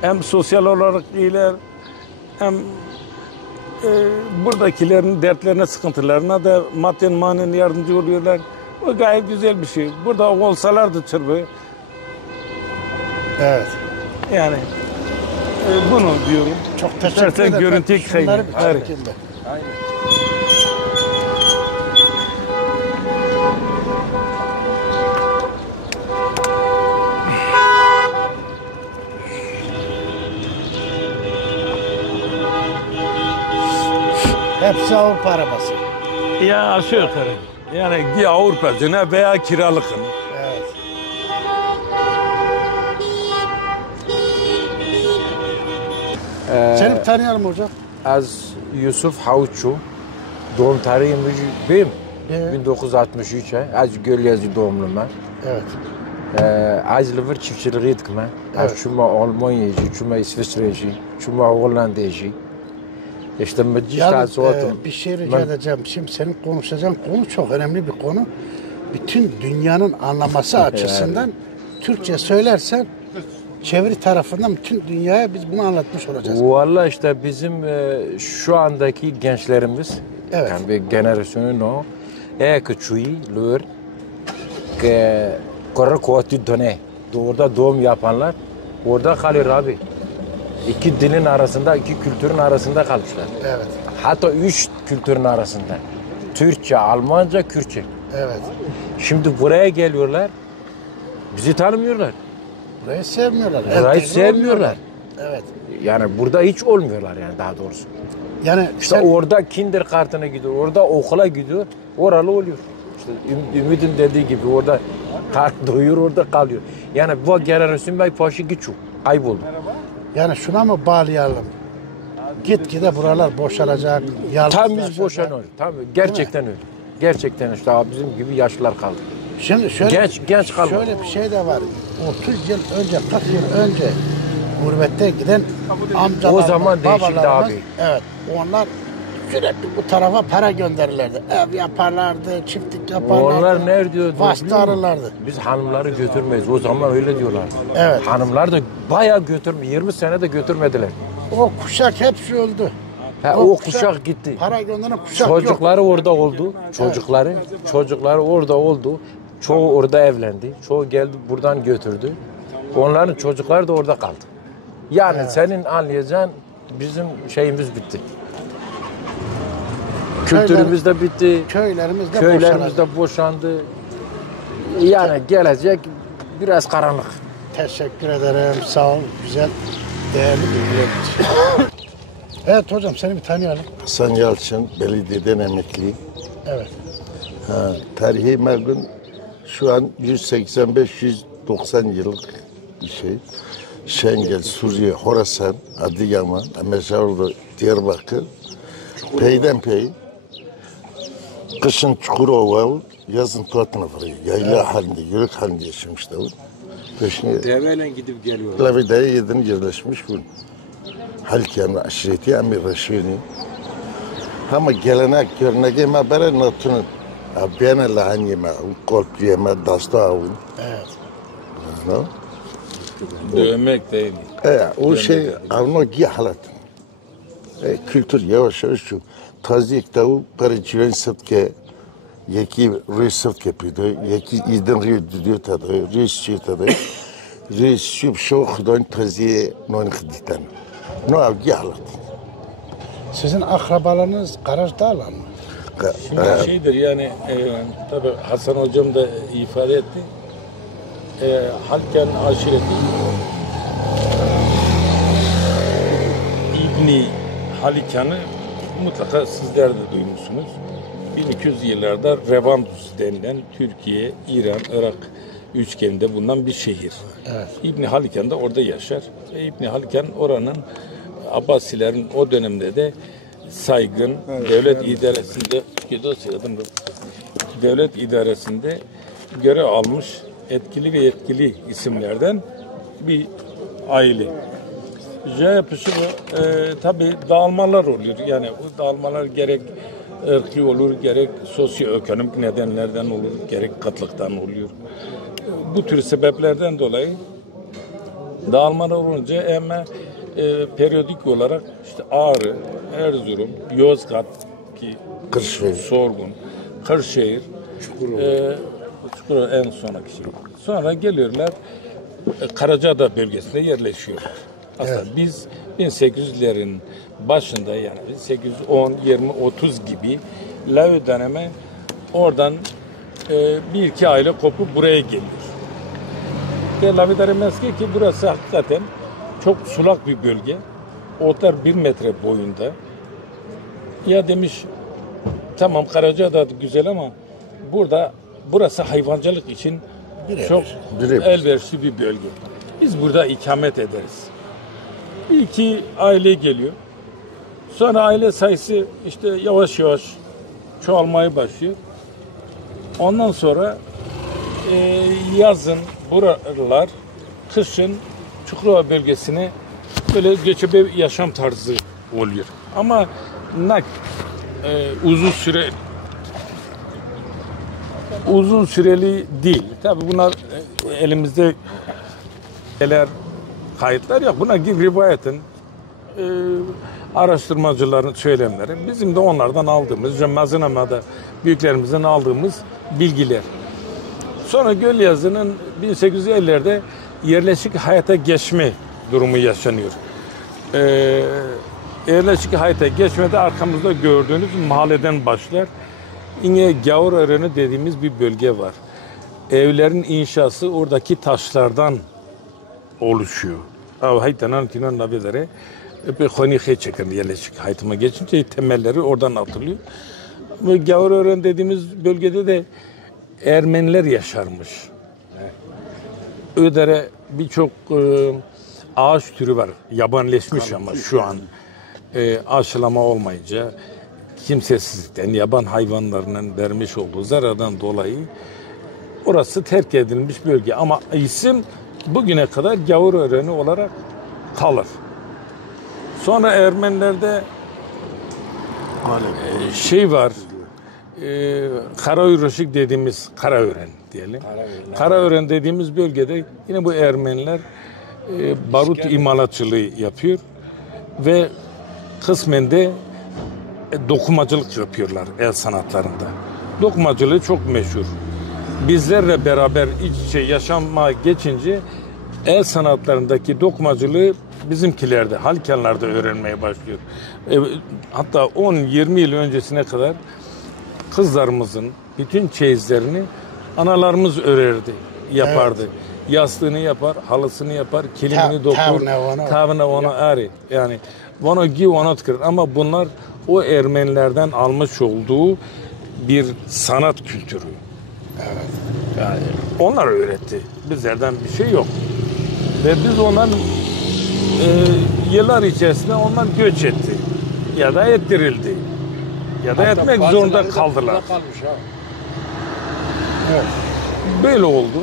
Hem sosyal olarak iyiler, hem buradakilerin dertlerine, sıkıntılarına da madden manen yardımcı oluyorlar. O gayet güzel bir şey. Burada olsalardı çırpı. Evet. Yani bunu diyorum. Çok teşekkür ederim. Görüntüyü Şunları bir hayır. çekeyim de. Hepsi Avrupa arabası. Ya aşağı yukarı. Yani Avrupa'cına veya kiralıkın. Evet. Seni bir tanıyalım hocam. Az Yusuf Havuççu. Doğum tarihim benim. 1963. Az Gölyazı doğumluyum ben. Evet. Az Liver çiftçiliği ettim ben. Az şuma Almanya'cı, şuma İsviçre'cı, şuma Hollanda'cı. İşte Yalnız bir şey rica edeceğim. Şimdi senin konuşacağın konu çok önemli bir konu. Bütün dünyanın anlaması açısından Türkçe söylersen çeviri tarafından bütün dünyaya biz bunu anlatmış olacağız. Vallahi işte bizim şu andaki gençlerimiz, evet. Yani bir jenerasyonun o, küçüğü, lür, korre kuatı döne, orada doğum yapanlar, orada kalır abi. İki dilin arasında, iki kültürün arasında kalmışlar. Evet. Hatta 3 kültürün arasında. Türkçe, Almanca, Kürtçe. Evet. Şimdi buraya geliyorlar, bizi tanımıyorlar. Burayı sevmiyorlar. Burayı sevmiyorlar. Evet. Yani burada hiç olmuyorlar yani daha doğrusu. Yani İşte orada kindergarten'a gidiyor, orada okula gidiyor, oralı oluyor. İşte Ümit'in dediği gibi orada doyuyor, orada kalıyor. Yani bu generasyon bay paşı geçiyor, kayboldu. Yani şuna mı bağlayalım? Gitgide buralar boşalacak. Tam biz boşanıyoruz. Tam gerçekten öyle. Gerçekten işte abi bizim gibi yaşlılar kaldı. Şimdi şöyle genç kalmadı. Şöyle bir şey de var. 30 yıl önce, 40 yıl önce gurbette giden amcalar, o zaman değişikti abi. Evet. Onlar sürekli bu tarafa para gönderirlerdi. Ev yaparlardı, çiftlik yaparlardı. Onlar ne diyordu? Vasıta ararlardı. Biz hanımları götürmeyiz. O zaman öyle diyorlar. Evet. Hanımlar da bayağı götürmüyor. 20 sene de götürmediler. O kuşak hepsi öldü. O kuşak gitti. Para gönderen kuşak Çocukları yok. orada oldu. Çocukları orada oldu. Çoğu orada evlendi. Çoğu geldi buradan götürdü. Onların çocukları da orada kaldı. Yani senin anlayacağın bizim şeyimiz bitti. Kültürümüz de bitti. Köylerimiz de boşandı. Yani gelecek biraz karanlık. Teşekkür ederim. Sağ ol. Güzel, değerli bilgiler için. Evet hocam seni bir tanıyalım. Hasan Yalçın, belediyeden emekli. Evet. Tarihi Mergun şu an 185-190 yıllık bir şey. Şengel, Suriye, Horasan, Adıyaman, Emeşavurlu, Diyarbakır. Peyden pey. Kışın Çukurova, yazın Tuatnafır'ı. Yayla halinde, yörük halinde yaşamışlar. Deveyle gidip geliyorlar. Lavida'ya yedin yerleşmiş bu. Halkiyanın aşireti Amir Reşini. Ama gelenek, görnek yeme bere notunun. Abiyana lahan yeme, kolp yeme, dasta avun. Evet. No? Dövmek değil. O şey avno gihalat. Kültür yavaş yavaş şu. Tazik tavu para civen sıvke yeki rüy sıvke pide yeki izden rüy düdüyor tadı rüy şişir tadı rüy şüp şo xudan taziye non xditan. No av gihalat. Sizin akrabalarınız Kararsdağlar mı? Şimdi şeydir yani tabii Hasan hocam da ifade etti. Halken aşireti İbni Halikan'ı mutlaka sizler de duymuşsunuz. 1200 yıllarda Revandus denilen Türkiye, İran, Irak üçgeninde bulunan bir şehir. Evet. İbni Halikan da orada yaşar. İbni Halikan oranın Abbasilerin o dönemde de saygın devlet idaresinde görev almış etkili ve yetkili isimlerden bir aile. Yapışı tabii dağılmalar oluyor. Yani bu dağılmalar gerek ırkı olur, gerek sosyoekonomik nedenlerden olur, gerek katlıktan oluyor. Bu tür sebeplerden dolayı dağılmalar olunca ama periyodik olarak işte Ağrı, Erzurum, Yozgat ki Kırşehir, Sorgun, Kırşehir, Çukurova en sonraki şey. Sonra geliyorlar Karacadağ bölgesinde yerleşiyorlar. Aslında biz 1800'lerin başında yani 1810, 20, 30 gibi Lavi dönemi oradan bir iki aile kopup buraya geliyor. Ve Lavi dönemi ki burası hakikaten çok sulak bir bölge. Otlar 1 metre boyunda. Ya demiş tamam Karacadağ güzel ama burası hayvancılık için çok elverişli bir bölge. Biz burada ikamet ederiz. Bir iki aile geliyor. Sonra aile sayısı işte yavaş yavaş çoğalmaya başlıyor. Ondan sonra yazın buralar, kışın Çukurova bölgesine böyle göçebe yaşam tarzı oluyor. Ama uzun süreli değil. Tabii bunlar elimizde kayıtlar yok. Buna rivayetin araştırmacıların söylemleri. Bizim de onlardan aldığımız, Mazinama'da büyüklerimizden aldığımız bilgiler. Sonra Gölyazı'nın 1850'lerde yerleşik hayata geçme durumu yaşanıyor. Yerleşik hayata geçmede arkamızda gördüğünüz mahalleden başlar. Yine Gavurören'i dediğimiz bir bölge var. Evlerin inşası oradaki taşlardan oluşuyor. Haytanan kinan nabilere bir khonihe çekin yerleşik hayatıma geçince temelleri oradan atılıyor. Ve Gavurören dediğimiz bölgede de Ermeniler yaşarmış. Ödere birçok ağaç türü var. Yabanleşmiş ama şu an aşılama olmayınca kimsesizlikten, yaban hayvanlarının vermiş olduğu zarardan dolayı orası terk edilmiş bölge. Ama isim bugüne kadar Gavuröreni olarak kalır. Sonra Ermenilerde şey var, Karaöyreşik dediğimiz Karaören diyelim. Karaören dediğimiz bölgede yine bu Ermeniler barut imalatçılığı yapıyor ve kısmen de dokumacılık yapıyorlar el sanatlarında. Dokumacılığı çok meşhur. Bizlerle beraber iç içe yaşamaya geçince el sanatlarındaki dokumacılığı bizimkilerde, Halkanlarda öğrenmeye başlıyor. Hatta 10-20 yıl öncesine kadar kızlarımızın bütün çeyizlerini analarımız örerdi, yapardı. Evet. Yastığını yapar, halısını yapar, kilimini dokur, tavne ona ari. Yani bunu giy ona tıkır. Ama bunlar o Ermenilerden almış olduğu bir sanat kültürü. Evet. Yani onlar öğretti. Bizlerden bir şey yok. Ve biz ondan yıllar içerisinde onlar göç etti. Ya da ettirildi. Ya da etmek zorunda kaldılar. Evet. Böyle oldu.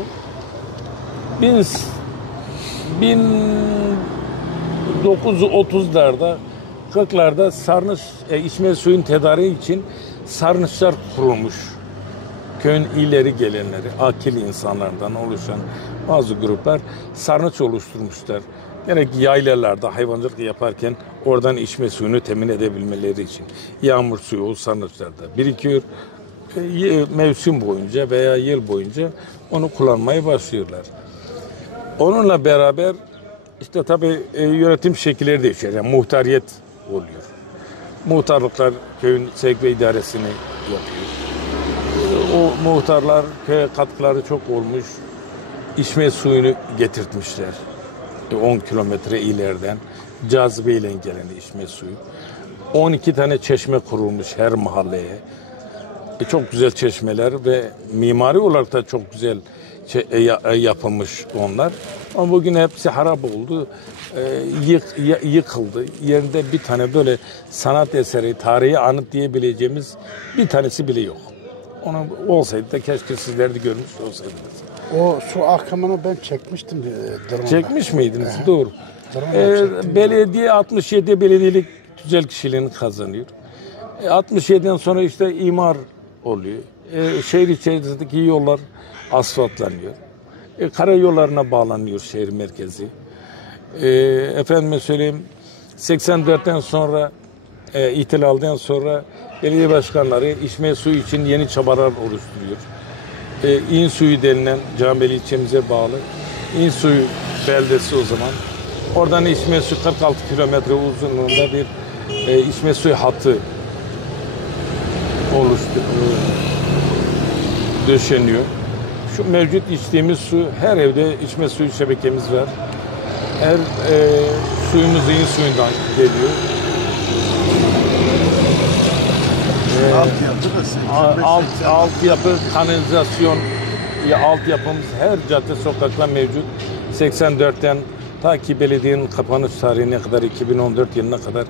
1930'larda 40'larda sarnıç içme suyun tedariği için sarnıçlar kurulmuş. köyün ileri gelenleri, akil insanlardan oluşan bazı gruplar sarnıç oluşturmuşlar. Gerek yaylalarda hayvancılık yaparken oradan içme suyunu temin edebilmeleri için. Yağmur suyu o sarnıçlarda birikiyor. Mevsim boyunca veya yıl boyunca onu kullanmaya başlıyorlar. Onunla beraber işte tabii yönetim şekilleri değişiyor. Yani muhtariyet oluyor. Muhtarlıklar köyün sevk ve idaresini yapıyor. O muhtarlar köye katkıları çok olmuş. İçme suyunu getirtmişler. 10 kilometre ileriden cazibeyle gelen içme suyu. 12 tane çeşme kurulmuş her mahalleye. Çok güzel çeşmeler ve mimari olarak da çok güzel yapılmış onlar. Ama bugün hepsi harap oldu. Yıkıldı. Yerinde bir tane böyle sanat eseri, tarihi anıt diyebileceğimiz bir tanesi bile yok. Onu olsaydı da keşke sizler de görmüş olsaydınız. O su akımını ben çekmiştim. Drone'da. Çekmiş miydiniz? Doğru. Belediye 67 belediyelik tüzel kişiliğini kazanıyor. 67'den sonra işte imar oluyor. Şehir içerisindeki yollar asfaltlanıyor. Karayollarına bağlanıyor şehir merkezi. Efendime söyleyeyim 84'ten sonra ihtilalden sonra belediye başkanları içme suyu için yeni çabalar oluşturuyor. İnsuyu denilen Canbeli ilçemize bağlı İnsuyu beldesi o zaman. Oradan içme su 46 kilometre uzunluğunda bir içme suyu hattı döşeniyor. Şu mevcut içtiğimiz su, her evde içme suyu şebekemiz var. Her suyumuz iyi suyundan geliyor. Altyapı, kanalizasyon, altyapımız her cadde sokakla mevcut. 84'ten ta ki belediyenin kapanış tarihine kadar 2014 yılına kadar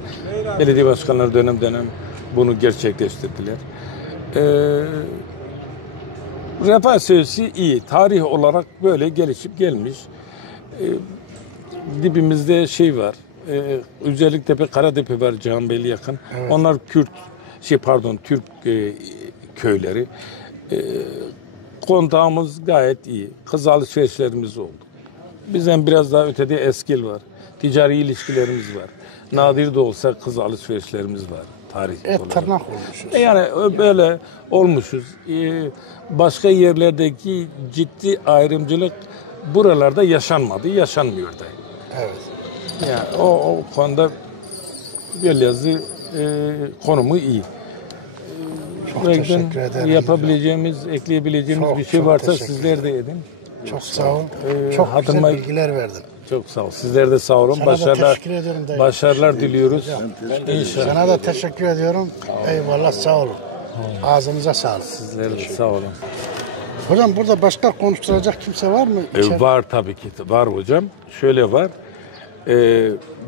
belediye başkanları dönem dönem bunu gerçekleştirdiler. Refah Seviyesi iyi. Tarih olarak böyle gelişip gelmiş. Dibimizde şey var. Özellikle Karatepe var Canbeli yakın. Evet. Onlar Türk köyleri. Kontağımız gayet iyi. Kız alışverişlerimiz oldu. Bizden biraz daha ötede Eskil var. Ticari ilişkilerimiz var. Nadir de olsa kız alışverişlerimiz var. Tarih olarak. Tırnak olmuşuz. Yani böyle olmuşuz. Başka yerlerdeki ciddi ayrımcılık buralarda yaşanmadı, yaşanmıyor da. Evet. Yani o konuda Gölyazı konumu iyi. Çok teşekkür ederim. Yapabileceğimiz, ekleyebileceğimiz bir şey varsa sizler de edin. Çok sağ ol. Çok güzel bilgiler verdin. Çok sağ ol. Sizler de sağ olun. Başarılar diliyoruz. İnşallah. Sana da teşekkür ediyorum. Eyvallah, sağ olun. Ağzınıza sağlık. Sizler de sağ olun. Hocam burada başka konuşturacak kimse var mı? Var tabii ki. Var hocam. Şöyle var.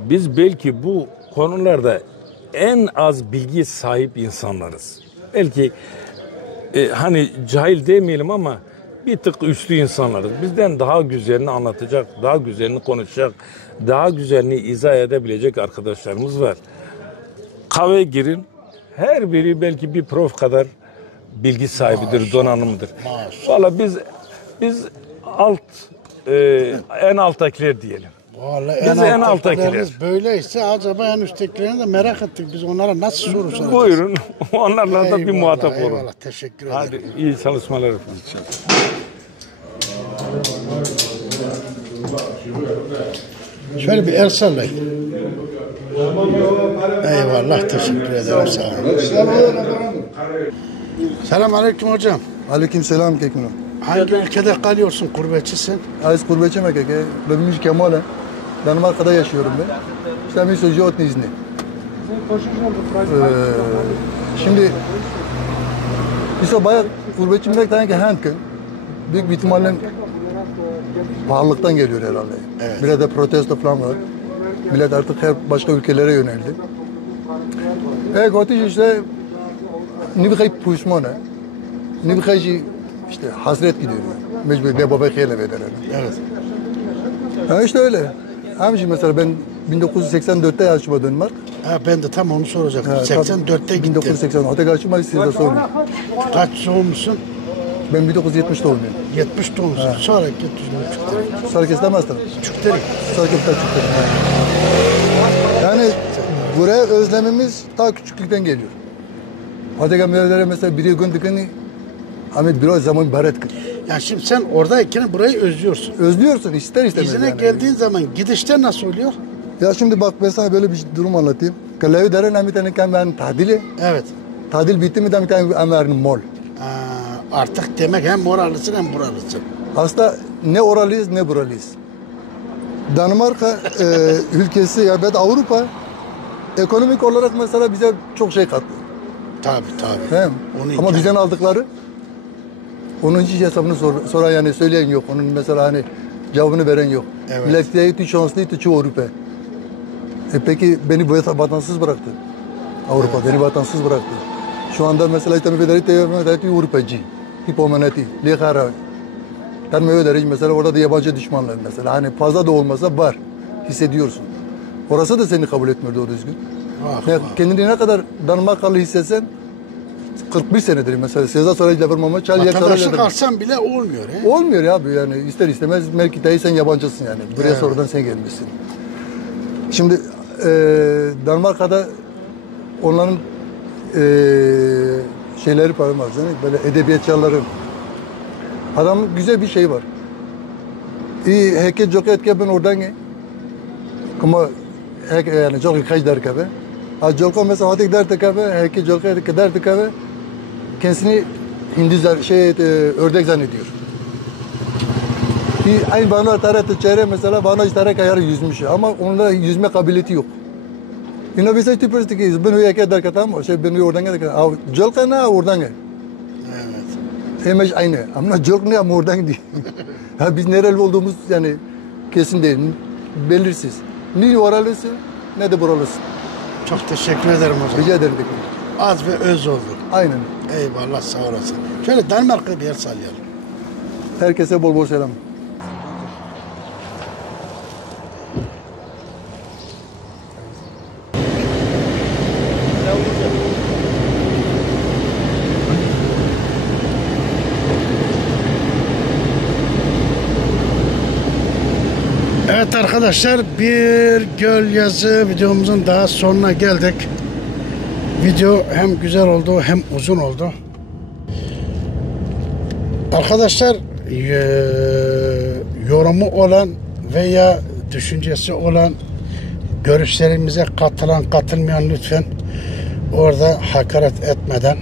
Biz belki bu konularda en az bilgi sahip insanlarız. Belki hani cahil demeyelim ama bir tık üstü insanlarız. Bizden daha güzelini anlatacak, daha güzelini konuşacak, daha güzelini izah edebilecek arkadaşlarımız var. Kahveye girin, her biri belki bir prof kadar bilgi sahibidir, donanımıdır. Valla biz en alttakiler diyelim. Vallahi biz en alttakiler. Böyleyse acaba en üsttekilerini de merak ettik. Biz onlara nasıl soru soracağız? Buyurun. Onlarla da bir muhatap olun. Eyvallah. Teşekkür ederim. Hadi iyi çalışmalar efendim. Şöyle bir el sallayın. Eyvallah. Teşekkür ederim. Sağ olun. Selamünaleyküm hocam. Aleykümselam Kekino. Hangi ülkede kalıyorsun? Gurbetçisin. Az gurbetçi mi keke? Ben Kemal'im. Danimarka'da yaşıyorum ben. İşte ben sözcüğü izni. Şimdi biz bayağı gurbetçi millet ki hem ki büyük bir ihtimalle pahalılıktan geliyor herhalde. Evet. Biraz da protesto falan var. Millet artık hep başka ülkelere yöneldi. Gotiş işte ne bir şey puşmana. Ne bir şey işte hasret gidiyor. Mecbur ne baba khayla vederler. Evet. Ha işte öyle. Hamşi mesela ben 1984'te yaşıma Danimark. Ben de tam onu soracaktım. 84'te gittim. 1980. Hatta karşıma size sorayım. Kaç doğumlusun? Ben 1970 doğumluyum. 70 doğumlusun. Sonra git Çukteri. Sarıkes'te master. Çukteri. Sarıkes'te Çukteri. Yani buraya özlemimiz ta küçüklükten geliyor. Adega mevlere mesela biri gündükünü Ahmet biraz zaman baret kır. Ya şimdi sen oradayken burayı özlüyorsun. Özlüyorsun ister istemez. İzine yani. geldiğin zaman gidişte nasıl oluyor? Ya şimdi bak ben sana böyle bir durum anlatayım. Kalevi deren amitenin kemerin tadili. Evet. Tadil bitti mi de amitenin amerin mol. Artık demek hem moralısın hem buralısın. Aslında ne oralıyız ne buralıyız. Danimarka ülkesi ya ben Avrupa ekonomik olarak mesela bize çok şey kattı. Tabii. Hem. Ama bizden aldıkları onun hiç hesabını soran yani söyleyen yok. Onun mesela hani cevabını veren yok. Evet. Lektiği şanslıydı çoğu Avrupa. Peki beni bu vatansız bıraktı. Avrupa beni vatansız bıraktı. Şu anda mesela işte Federasyonu Avrupacı, hipomenati, lehara. Tanımıyor derece mesela orada da yabancı düşmanlar mesela. Hani fazla da olmasa var. Hissediyorsun. Orası da seni kabul etmiyor doğru düzgün. Kendini ne kadar Danimarkalı hissetsen 41 senedir mesela Sezar Saray'la vermeme çal yer vatandaşlık alsan bile olmuyor. He? Olmuyor ya abi yani ister istemez Melkita'yı sen yabancısın yani. Buraya sonradan sen gelmişsin. Şimdi Danimarka'da onların şeyleri parmaz yani böyle edebiyatçıların adamın güzel bir şey var. İyi heke çok etke ben oradan ama heke yani çok kaç der kabe. Jolko mesela hatik der kabe heke jolko der kabe kendisini Hindu ördek zannediyor. Aynı bana tarafta çeyre mesela bana işte kayarı yüzmüş ama onunla yüzme kabiliyeti yok. Yine bir şey tipik ki ben öyle kadar katam o şey ben oradan geldik. Jolka ne oradan gel. Evet. Hemen aynı ama jolk ne ama oradan değil. Ha biz nereli olduğumuz yani kesin değil. Belirsiz. Ne oralısın ne de buralısın. Çok teşekkür ederim o zaman. Rica ederim. Az ve öz oldu. Aynen. Eyvallah sağ olasın. Şöyle Danimarka'ya bir yer sallayalım. Herkese bol bol selam. Evet arkadaşlar bir göl yazı videomuzun daha sonuna geldik. Video hem güzel oldu hem uzun oldu. Arkadaşlar yorumu olan veya düşüncesi olan görüşlerimize katılan katılmayan lütfen orada hakaret etmeden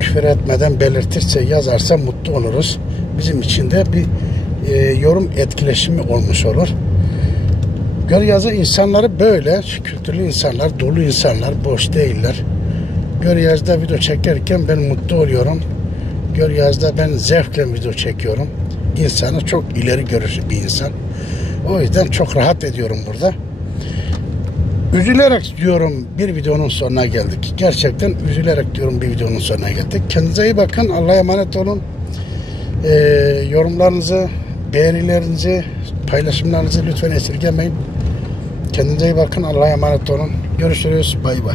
küfür etmeden belirtirse yazarsa mutlu oluruz. Bizim için de bir yorum etkileşimi olmuş olur. Gölyazı insanları böyle kültürlü insanlar, dolu insanlar, boş değiller. Gölyazı'da video çekerken ben mutlu oluyorum. Gölyazı'da ben zevkle video çekiyorum. İnsanı çok ileri görüşlü bir insan. O yüzden çok rahat ediyorum burada. Üzülerek diyorum bir videonun sonuna geldik. Gerçekten üzülerek diyorum bir videonun sonuna geldik. Kendinize iyi bakın. Allah'a emanet olun. Yorumlarınızı, beğenilerinizi, paylaşımlarınızı lütfen esirgemeyin. Kendinize iyi bakın. Allah'a emanet olun. Görüşürüz. Bay bay.